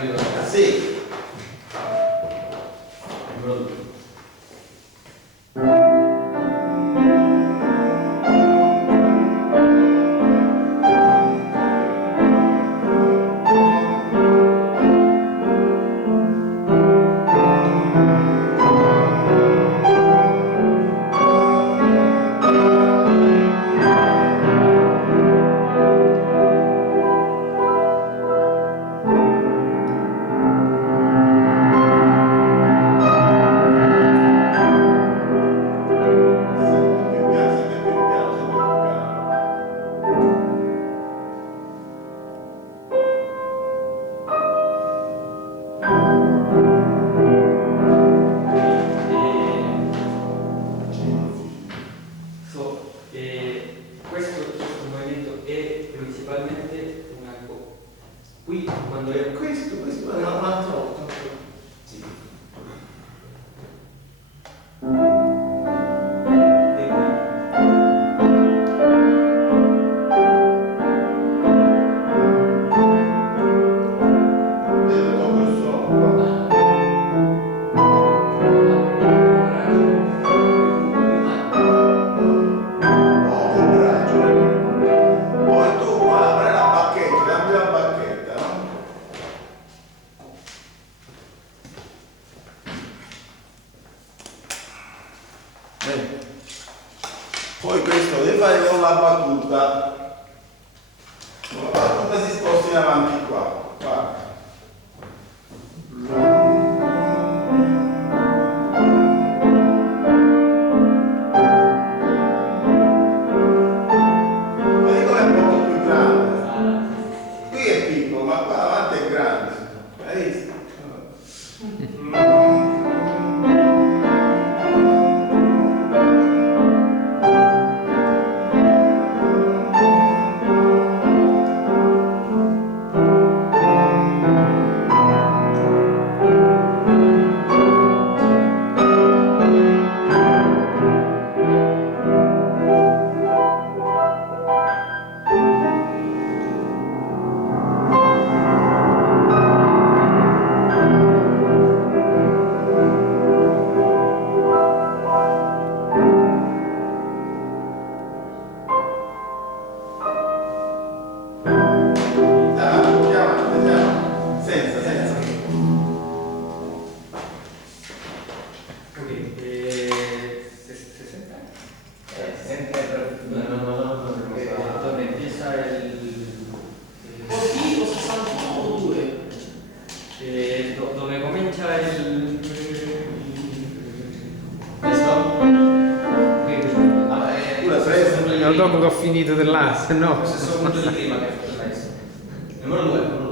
cambio da casa. Sì. Numero 2. Questo movimento è principalmente una cosa. Qui quando è Questo è un altro. Sì. Poi questo deve fare con la battuta. Con la battuta si sposta in avanti qua. Guarda. Vedi com'è un po' più grande? Qui è piccolo, ma qua davanti è grande. Hai visto? dove comincia il No, dopo che ho finito dell'asse, no? questo è il secondo di prima che è il numero 2.